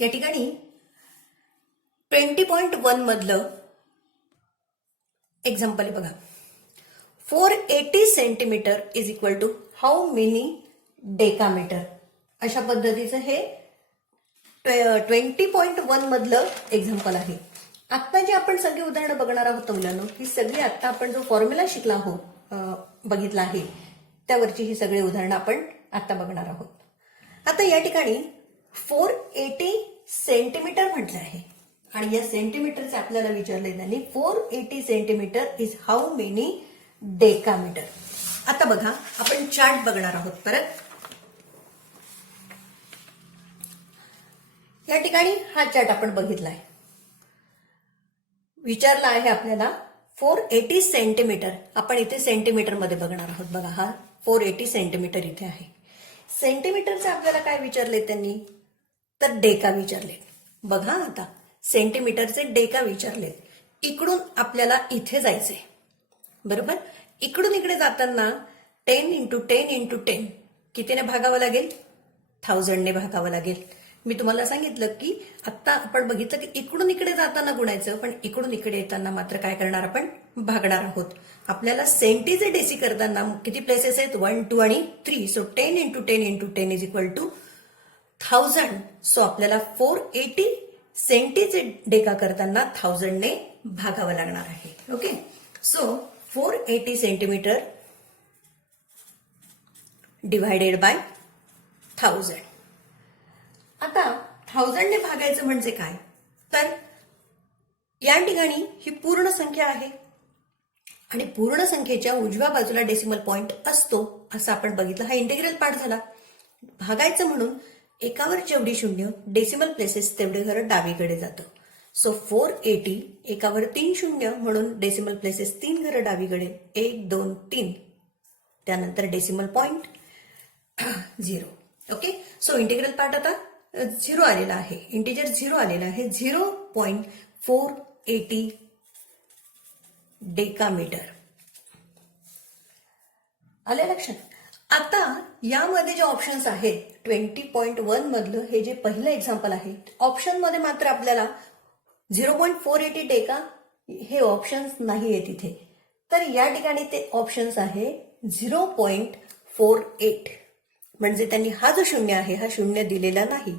या ठिकाणी 20.1 मधलं एक्झाम्पल बघा. 480 centimetre is equal to how many decametre. अशा पद्धतीचं हे 20.1 मधलं एक्झाम्पल आहे. आता जे आपण सगळी उदाहरणं बघणार आहोत मुलांनो, ही सगळी आता आपण जो फॉर्म्युला शिकला आहोत बघितला आहे त्यावरची ही सगळी उदाहरणं आपण आता बघणार आहोत. आता या ठिकाणी 480 सेंटीमीटर म्हटलं आहे आणि या सेंटीमीटरचे आपल्याला विचारले त्यांनी 480 centimetre is how many decametre. आता बघा आपण चार्ट बघणार आहोत परत. या ठिकाणी हा चार्ट आपण बघितला आहे. विचारला आहे आपल्याला 480 सेंटीमीटर. आपण इथे सेंटीमीटर मध्ये बघणार आहोत. बघा हा 480 सेंटीमीटर इथे आहे. सेंटीमीटरचे आपल्याला काय विचारले त्यांनी, तर डेका विचारले. बघा आता सेंटीमीटरचे डेका विचारले. इकडून आपल्याला इथे जायचे बरोबर. इकडून इकडे जाताना 10 इंटू 10 इंटू 10 कितीने भागावं लागेल, 1000 ने भागावं लागेल. मी तुम्हाला सांगितलं की आता आपण बघितलं की इकडून इकडे जाताना गुणायचं, पण इकडून इकडे येताना मात्र काय करणार आपण, भागणार आहोत. आपल्याला सेंटीचे डेसी करताना किती प्लेसेस आहेत, 1, 2 आणि 3. So 10 into 10 into 10 is equal to 1000. So आपल्याला 480 सेंटीचे डेका करताना 1000 ने भागावं लागणार आहे. Okay. So 480 centimetre divided by 1000. आता 1000 ने भागायचं म्हणजे काय, तर या ठिकाणी ही पूर्ण संख्या आहे आणि पूर्ण संख्येच्या उजव्या बाजूला डेसिमल पॉइंट असतो असं आपण बघितलं. हा इंटिग्रल पार्ट झाला. भागायचं म्हणून एकावर जेवढी शून्य डेसिमल प्लेसेस तेवढे घर डावीकडे जातं. सो 480 एकावर 3 शून्य म्हणून डेसिमल प्लेसेस 3 घर डावीकडे, 1, 2, 3. त्यानंतर decimal point 0. Okay. So integral part आता 0 आलेला आहे, इंटिजर 0 आलेला आहे. 0.480 डेकामीटर आले लक्षात. आता यामध्ये जे ऑप्शन्स आहेत 20.1 मधलं हे जे पहिलं एक्झाम्पल आहे, ऑप्शन मध्ये मात्र आपल्याला 0.480 डेका हे ऑप्शन्स नाही आहे तिथे. तर या ठिकाणी ते ऑप्शन्स आहे 0.48. म्हणजे त्यांनी हा जो शून्य आहे हा शून्य दिलेला नाही.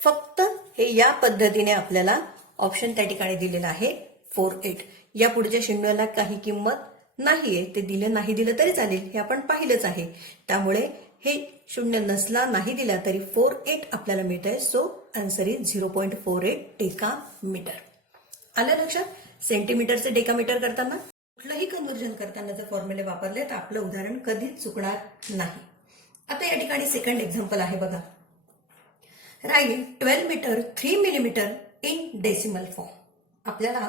फक्त हे या पद्धतीने आपल्याला ऑप्शन त्या ठिकाणी दिलेला आहे 48. या पुढच्या शून्याला काही किंमत नाहीये, ते दिलं नाही दिलं तरी चालेल, हे आपण पाहिलंच आहे. त्यामुळे हे शून्य नसला नाही दिला तरी 48 आपल्याला मिळत आहे. So answer is 0.48 decametre. आलं लक्षात. सेंटीमीटरचे डेकामीटर करताना कुठलंही कन्व्हर्जन करताना जर फॉर्म्युले वापरले तर आपलं उदाहरण कधीच चुकणार नाही. आता या ठिकाणी सेकंड एक्झाम्पल आहे बघा. Right 12 metre 3 millimetre in decimal form. आपल्याला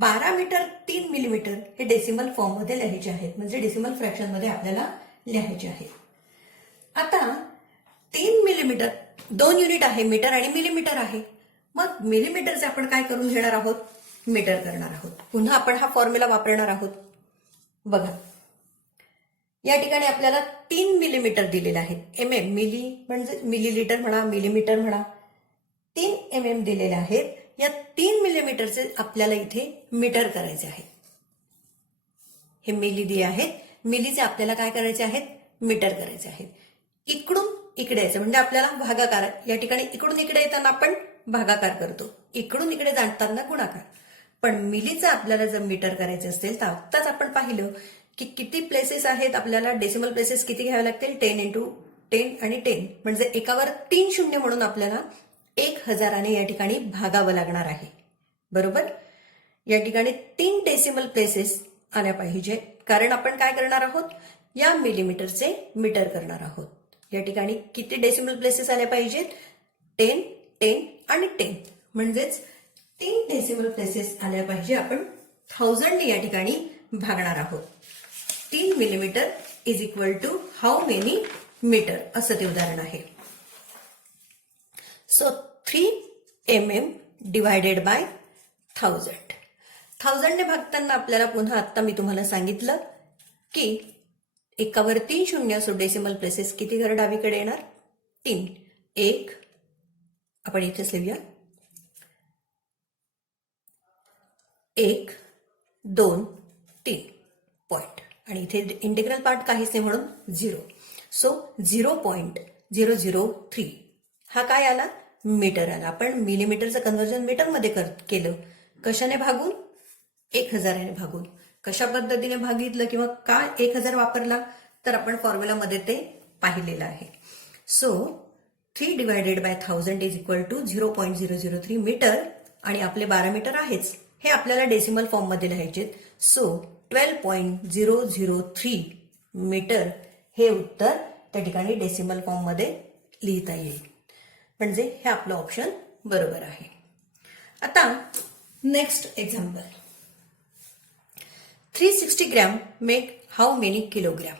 12 मीटर 3 मिलीमीटर हे डेसिमल फॉर्म मध्ये लिहायचे आहेत, म्हणजे डेसिमल फ्रॅक्शन मध्ये आपल्याला लिहायचे आहे. आता 3 मिलीमीटर 2 युनिट आहे, मीटर आणि मिलीमीटर आहे. मग मिलीमीटरचे आपण काय करून घेणार आहोत, मीटर करणार आहोत. पुन्हा आपण हा फॉर्म्युला वापरणार आहोत. बघा या ठिकाणी आपल्याला 3 मिलीमीटर दिलेले आहेत. MM मिली म्हणजे मिलीलीटर म्हणा, मिलीमीटर म्हणा, 3 MM दिलेले आहेत. या 3 मिलीमीटरचे आपल्याला इथे मीटर करायचे आहे. हे मिली दिले आहेत, मिलीचे आपल्याला काय करायचे आहेत, मीटर करायचे आहेत. इकडून इकडे यायचं म्हणजे आपल्याला भागाकार. या ठिकाणी इकडून इकडे येताना आपण भागाकार करतो, इकडून इकडे जाताना गुणाकार. पण मिलीचं आपल्याला जर मीटर करायचे असेल तर आत्ताच आपण पाहिलं की किती प्लेसेस आहेत, आपल्याला डेसिमल प्लेसेस किती घ्यावे लागतील, 10 इंटू 10 आणि 10 म्हणजे एकावर 3 शून्य म्हणून आपल्याला 1000 या ठिकाणी भागावं लागणार आहे. बरोबर. या ठिकाणी 3 डेसिमल प्लेसेस आल्या पाहिजे, कारण आपण काय करणार आहोत, या मिलीमीटरचे मीटर करणार आहोत. या ठिकाणी किती डेसिमल प्लेसेस आल्या पाहिजेत, 10, 10 आणि 10 म्हणजेच 3 डेसिमल प्लेसेस आल्या पाहिजे. आपण 1000 ने या ठिकाणी भागणार आहोत. 3 millimetre is equal to how many metre असं ते उदाहरण आहे. So 3 MM divided by 1000. 1000 ने भागताना आपल्याला पुन्हा आता मी तुम्हाला सांगितलं की एकावर 3 शून्य, सो डेसिमल प्लेसेस किती घर डावीकडे येणार, 3. 1 आपण इथेच लिहूया, 1, 2 3 पॉईंट आणि इथे इंटिग्रल पार्ट काहीच नाही म्हणून 0. सो 0.003 हा काय आला? मीटर आला. आपण मिलीमीटरचं कन्व्हर्जन मीटरमध्ये केलं. कशाने भागून? 1000ने भागून. कशा पद्धतीने भागितलं किंवा का 1000 वापरला तर आपण फॉर्म्युलामध्ये ते पाहिलेलं आहे. So 3 divided by 1000 is equal to 0.003 metre आणि आपले 12 मीटर आहेच. हे आपल्याला डेसिमल फॉर्ममध्ये लिहायचे. सो 12.003 मीटर हे उत्तर त्या ठिकाणी डेसिमल फॉर्ममध्ये लिहिता येईल. म्हणजे हे आपलं ऑप्शन बरोबर आहे. आता next example. 360 gram make how many kilogram.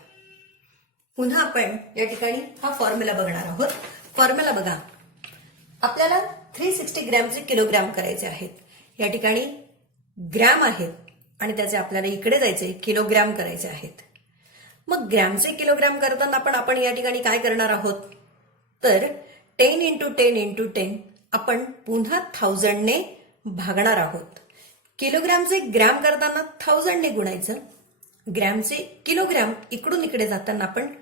पुन्हा आपण या ठिकाणी हा फॉर्म्युला बघणार आहोत. फॉर्म्युला बघा. आपल्याला 360 ग्रॅमचे किलोग्रॅम करायचे आहेत. या ठिकाणी ग्रॅम आहेत आणि त्याचे आपल्याला इकडे जायचे किलोग्रॅम करायचे आहेत. मग ग्रॅमचे किलोग्रॅम करताना आपण या ठिकाणी काय करणार आहोत तर 10 into 10 into 10 आपण पुन्हा 1000ने भागणार आहोत. किलोग्रॅमचे ग्रॅम करताना 1000ने गुणायचं. ग्रॅमचे किलोग्रॅम इकडून इकडे जाताना आपण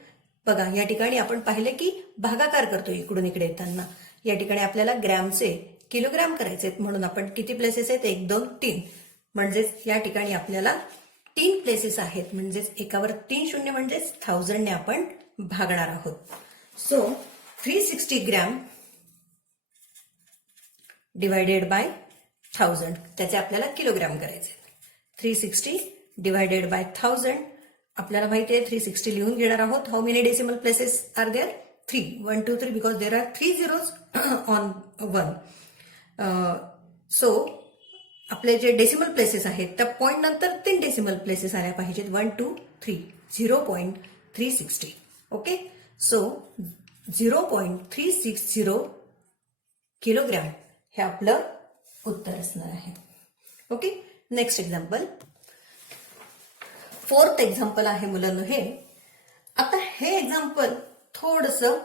बघा या ठिकाणी आपण पाहिले की भागाकार करतो इकडून इकडे येताना. या ठिकाणी आपल्याला ग्रॅमचे किलोग्रॅम करायचे म्हणून आपण किती प्लेसेस आहेत? 1 2 3. म्हणजेच या ठिकाणी आपल्याला 3 प्लेसेस आहेत. म्हणजेच एकावर 3 शून्य म्हणजेच 1000ने आपण भागणार आहोत. सो 360 ग्रॅम डिवायडेड बाय 1000 त्याचे आपल्याला किलोग्रॅम करायचे. 360 डिवायडेड बाय 1000 आपल्याला माहिती आहे 360 लिहून घेणार आहोत. How many decimal places are there? 3. 1 2 3 because there are 3 zeros on 1. So आपले जे डेसिमल प्लेसेस आहेत त्या पॉईंट नंतर 3 डेसिमल प्लेसेस आल्या पाहिजेत. 1 2 3 0.360. ओके. सो 0.360 किलोग्रॅम हे आपलं उत्तर असणार आहे. Okay. Next example. 4th example आहे मुलांनो हे. आता हे एक्झाम्पल थोडंसं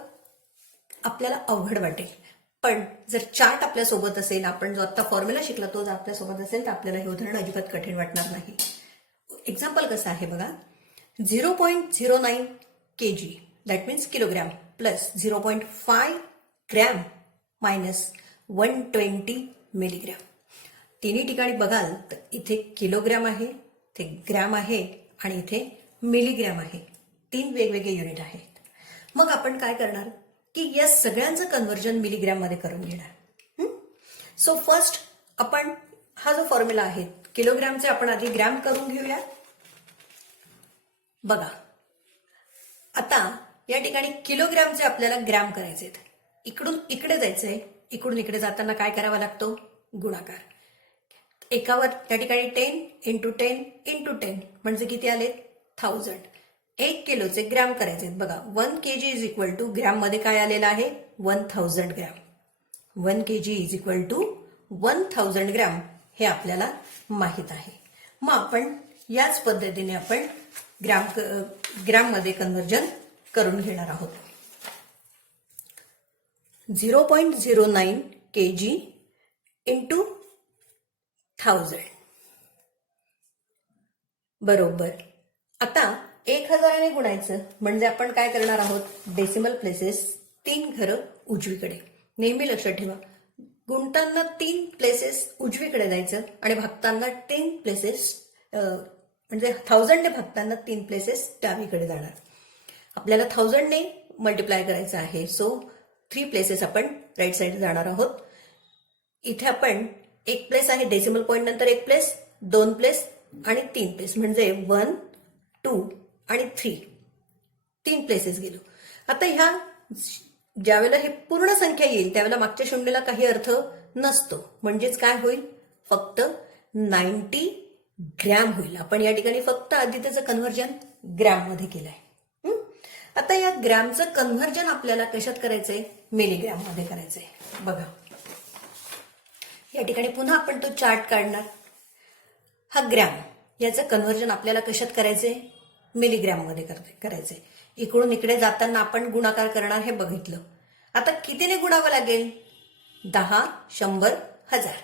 आपल्याला अवघड वाटेल पण जर चार्ट आपल्यासोबत असेल आपण जो आता फॉर्म्युला शिकला तो जर आपल्यासोबत असेल तर आपल्याला हे उदाहरण अजिबात कठीण वाटणार नाही. एक्झाम्पल कसं आहे बघा. 0.09 kg that means kilogram plus 0.5 gram minus 120 milligram. तिन्ही ठिकाणी बघाल तर इथे किलोग्रॅम आहे, इथे ग्रॅम आहे आणि इथे मिलीग्रॅम आहे. 3 वेगवेगळे युनिट आहेत. मग आपण काय करणार की या सगळ्यांचं कन्व्हर्जन मिलीग्रॅम मध्ये करून घेणार. सो फर्स्ट आपण हा जो फॉर्म्युला आहे किलोग्रॅमचे आपण आधी ग्रॅम करून घेऊया. बघा आता या ठिकाणी किलोग्रॅमचे आपल्याला ग्रॅम करायचे आहेत. इकडून इकडे जायचंय. इकडून इकडे जाताना काय करावा लागतो? गुणाकार. एकावर त्या ठिकाणी 10 into 10 into 10 म्हणजे किती आले? 1000. 1 किलोचे ग्रॅम करायचे आहेत. बघा 1 kg is equal to gram मध्ये काय आलेलं आहे? 1000 gram. 1 kg is equal to 1000 gram हे आपल्याला माहित आहे. मग आपण याच पद्धतीने आपण ग्रॅम मध्ये कन्व्हर्जन करून घेणार आहोत. 0.09 kg इंटू 1000 बरोबर. आता 1000ने गुणायचं म्हणजे आपण काय करणार आहोत? डेसिमल प्लेसेस 3 घरं उजवीकडे. नेहमी लक्षात ठेवा गुणताना 3 प्लेसेस उजवीकडे जायचं आणि भागताना 3 प्लेसेस म्हणजे 1000ने भागताना 3 प्लेसेस डावीकडे जाणार. आपल्याला 1000ने मल्टिप्लाय करायचं आहे. सो 3 प्लेसेस आपण राईट साईड जाणार आहोत. इथे आपण 1 प्लेस आहे डेसिमल पॉईंट नंतर 1 प्लेस, 2 प्लेस आणि 3 प्लेस म्हणजे 1 2 आणि 3 3 प्लेसेस गेलो. आता ह्या ज्यावेळेला हे पूर्ण संख्या येईल त्यावेळेला मागच्या शून्याला काही अर्थ नसतो. म्हणजेच काय होईल? फक्त 90 ग्रॅम होईल. आपण या ठिकाणी फक्त आधी त्याचं कन्व्हर्जन ग्रॅम मध्ये केलंय. आता या ग्रॅमचं कन्व्हर्जन आपल्याला कशात करायचंय? मिलीग्रॅम मध्ये करायचंय. बघा या ठिकाणी पुन्हा आपण तो चार्ट काढणार. हा ग्रॅम याचं कन्व्हर्जन आपल्याला कशात करायचंय? मिलीग्रॅम मध्ये करायचंय. इकडून इकडे जाताना आपण गुणाकार करणार हे बघितलं. आता कितीने गुणावं लागेल? 10 100 1000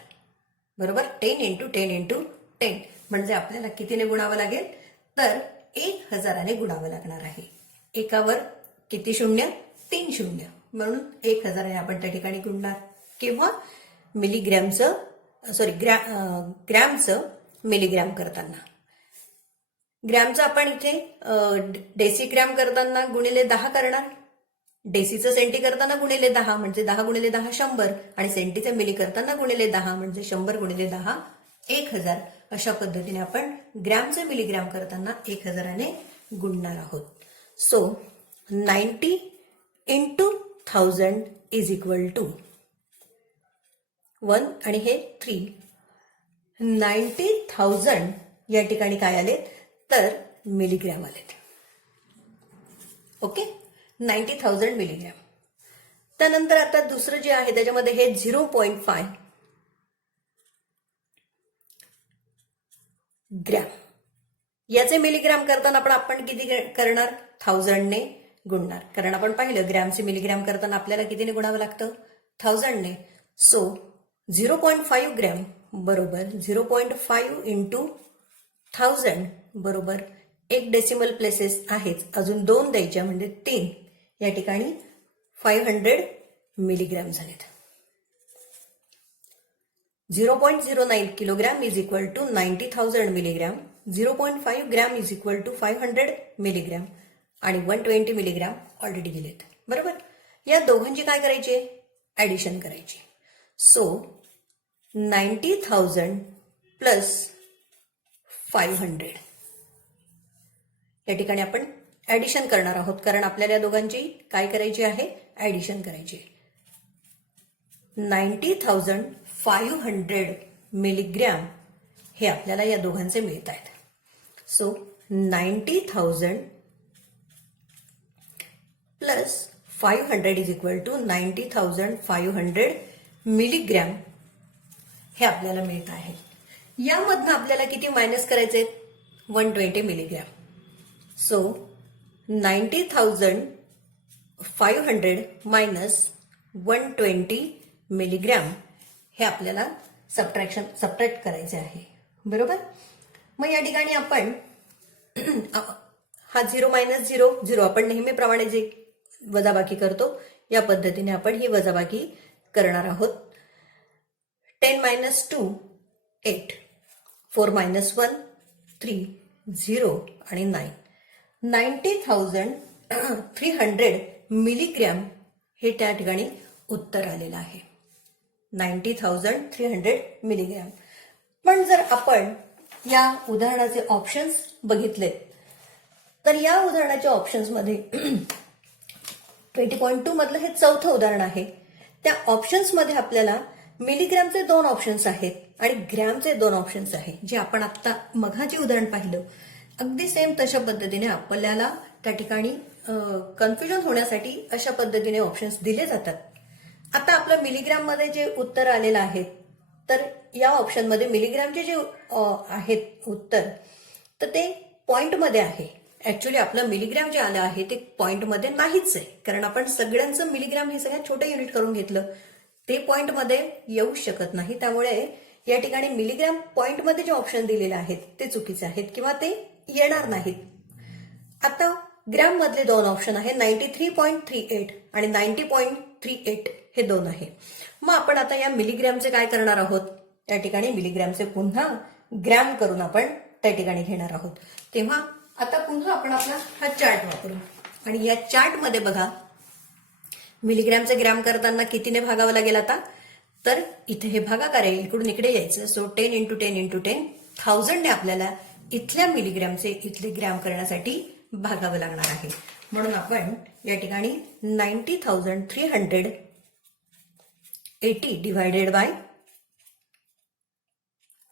बरोबर. 10 into 10 into 10 म्हणजे आपल्याला कितीने गुणावं लागेल तर 1000 गुणावं लागणार आहे. एकावर किती शून्य? 3 शून्य, म्हणून 1000 आपण त्या ठिकाणी गुणणार. किंवा ग्रॅमचं मिलीग्रॅम करताना. ग्रॅमचं आपण इथे डेसिग्रॅम करताना गुणिले 10 करणार. डेसीचं सेंटी करताना गुणिले 10 म्हणजे 10 गुणिले 10 100 आणि सेंटीचं मिली करताना गुणिले 10 म्हणजे 100 गुणिले 10 1000. अशा पद्धतीने आपण ग्रॅमचे मिलीग्रॅम करताना 1000 गुणणार आहोत. So 90 into 1000 is equal to 1 आणि हे 3. 90,000 या ठिकाणी काय आले तर मिलीग्रॅम आलेत. Okay, 90,000 milligram. त्यानंतर आता दुसरं जे आहे त्याच्यामध्ये हे 0.5 ग्रॅम. याचे मिलीग्रॅम करताना आपण किती करणार? 1000 गुणणार. कारण आपण पाहिलं ग्रॅमचे मिलीग्रॅम करताना आपल्याला कितीने गुणावं लागतं? 1000. सो 0.5 ग्रॅम बरोबर 0.5 into 1000 बरोबर 1 डेसिमल प्लेसेस आहेच, अजून 2 द्यायच्या म्हणजे 3. या ठिकाणी 500 मिलीग्रॅम झालेत. 0.09 kilogram is equal to 90,000 milligram. 0.5 gram is equal to 500 milligram आणि 120 मिलीग्रॅम ऑलरेडी दिलेत. बरोबर. या दोघांची काय करायची? ऍडिशन करायची. सो 90,000 प्लस 500 या ठिकाणी आपण ऍडिशन करणार आहोत, कारण आपल्याला या दोघांची काय करायची आहे? ऍडिशन करायची. 90,500 मिलीग्रॅम हे आपल्याला या दोघांचे मिळत आहेत. So 90,000 plus 500 is equal to 90,500 milligram हे आपल्याला मिळत आहे. यामधनं आपल्याला किती मायनस करायचे? 120 मिलीग्रॅम. सो 90,500 मायनस 120 मिलीग्रॅम हे आपल्याला सबट्रॅक्ट करायचे आहे. बरोबर. मग या ठिकाणी आपण हा 0 मायनस 0 0 आपण नेहमीप्रमाणे जे वजाबाकी करतो या पद्धतीने आपण ही वजाबाकी करणार आहोत. 10 minus 2 8, 4 minus 1 3, 0 आणि 9. 90,300 मिलीग्रॅम हे त्या ठिकाणी उत्तर आलेलं आहे. 90,300 मिलीग्रॅम. पण जर आपण या उदाहरणाचे ऑप्शन्स बघितले तर या उदाहरणाच्या ऑप्शन्समध्ये 20.2 मधलं हे चौथं उदाहरण आहे. त्या ऑप्शन्समध्ये आपल्याला मिलीग्रॅमचे 2 ऑप्शन्स आहेत आणि ग्रॅमचे 2 ऑप्शन्स आहेत. जे आपण आता मघाचे उदाहरण पाहिलं अगदी सेम तशा पद्धतीने आपल्याला त्या ठिकाणी कन्फ्युजन होण्यासाठी अशा पद्धतीने ऑप्शन्स दिले जातात. आता आपलं मिलीग्रॅम मध्ये जे उत्तर आलेलं आहे तर या ऑप्शनमध्ये मिलीग्रॅमचे जे आहेत उत्तर तर ते पॉइंटमध्ये आहे. ऍक्च्युली आपलं मिलीग्रॅम जे आलं आहे ते पॉइंटमध्ये नाहीच आहे, कारण आपण सगळ्यांचं मिलीग्रॅम हे सगळ्यात छोटं युनिट करून घेतलं. ते पॉइंटमध्ये येऊ शकत नाही. त्यामुळे या ठिकाणी मिलीग्रॅम पॉइंटमध्ये जे ऑप्शन दिलेले आहेत ते चुकीचे आहेत किंवा ते येणार नाहीत. आता ग्रॅम मधले 2 ऑप्शन आहे 93.38 आणि 90.38 हे 2 आहे. मग आपण आता या मिलीग्रॅमचे काय करणार आहोत? त्या ठिकाणी मिलीग्रॅमचे पुन्हा ग्रॅम करून आपण त्या ठिकाणी घेणार आहोत. तेव्हा आता पुन्हा आपण आपला हा चार्ट वापरू आणि या चार्टमध्ये बघा मिलीग्रॅमचे ग्रॅम करताना कितीने भागावं लागेल आता? तर इथे हे भागाकार आहे, इकडून इकडे यायचं. सो 10 into 10 into 10 1000 ने आपल्याला इथल्या मिलीग्रॅमचे इथले ग्रॅम करण्यासाठी भागावं लागणार आहे. म्हणून आपण या ठिकाणी 90,380 divided by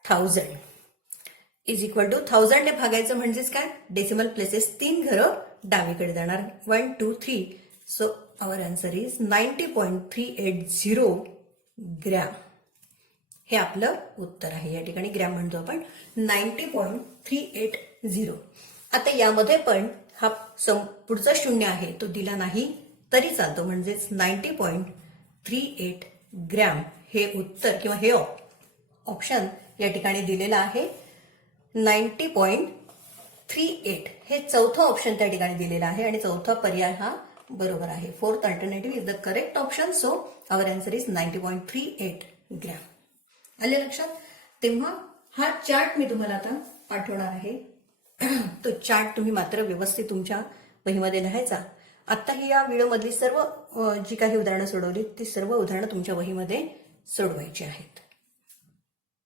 1000 is equal to 1000 ने भागायचं म्हणजेच काय? डेसिमल प्लेसेस 3 घरं डावीकडे जाणार. 1 2 3. So our answer is 90.380 gram हे आपलं उत्तर आहे. या ठिकाणी ग्रॅम म्हणतो आपण 90.380. आता यामध्ये पण हा पुढचा शून्य आहे तो दिला नाही तरी चालतो, म्हणजेच 90.38 ग्रॅम हे उत्तर किंवा हे ऑप्शन या ठिकाणी दिलेलं आहे. 90.38 हे चौथं ऑप्शन त्या ठिकाणी दिलेलं आहे आणि चौथा पर्याय हा बरोबर आहे. Fourth alternative is the correct option. So our answer is 90.38 gram. आले लक्षात? तेव्हा हा चार्ट मी तुम्हाला आता पाठवणार आहे. तो चार्ट तुम्ही मात्र व्यवस्थित तुमच्या वहीमध्ये लिहायचा. आता ही या व्हिडिओमधली सर्व जी काही उदाहरणं सोडवली ती सर्व उदाहरणं तुमच्या वहीमध्ये सोडवायची आहेत.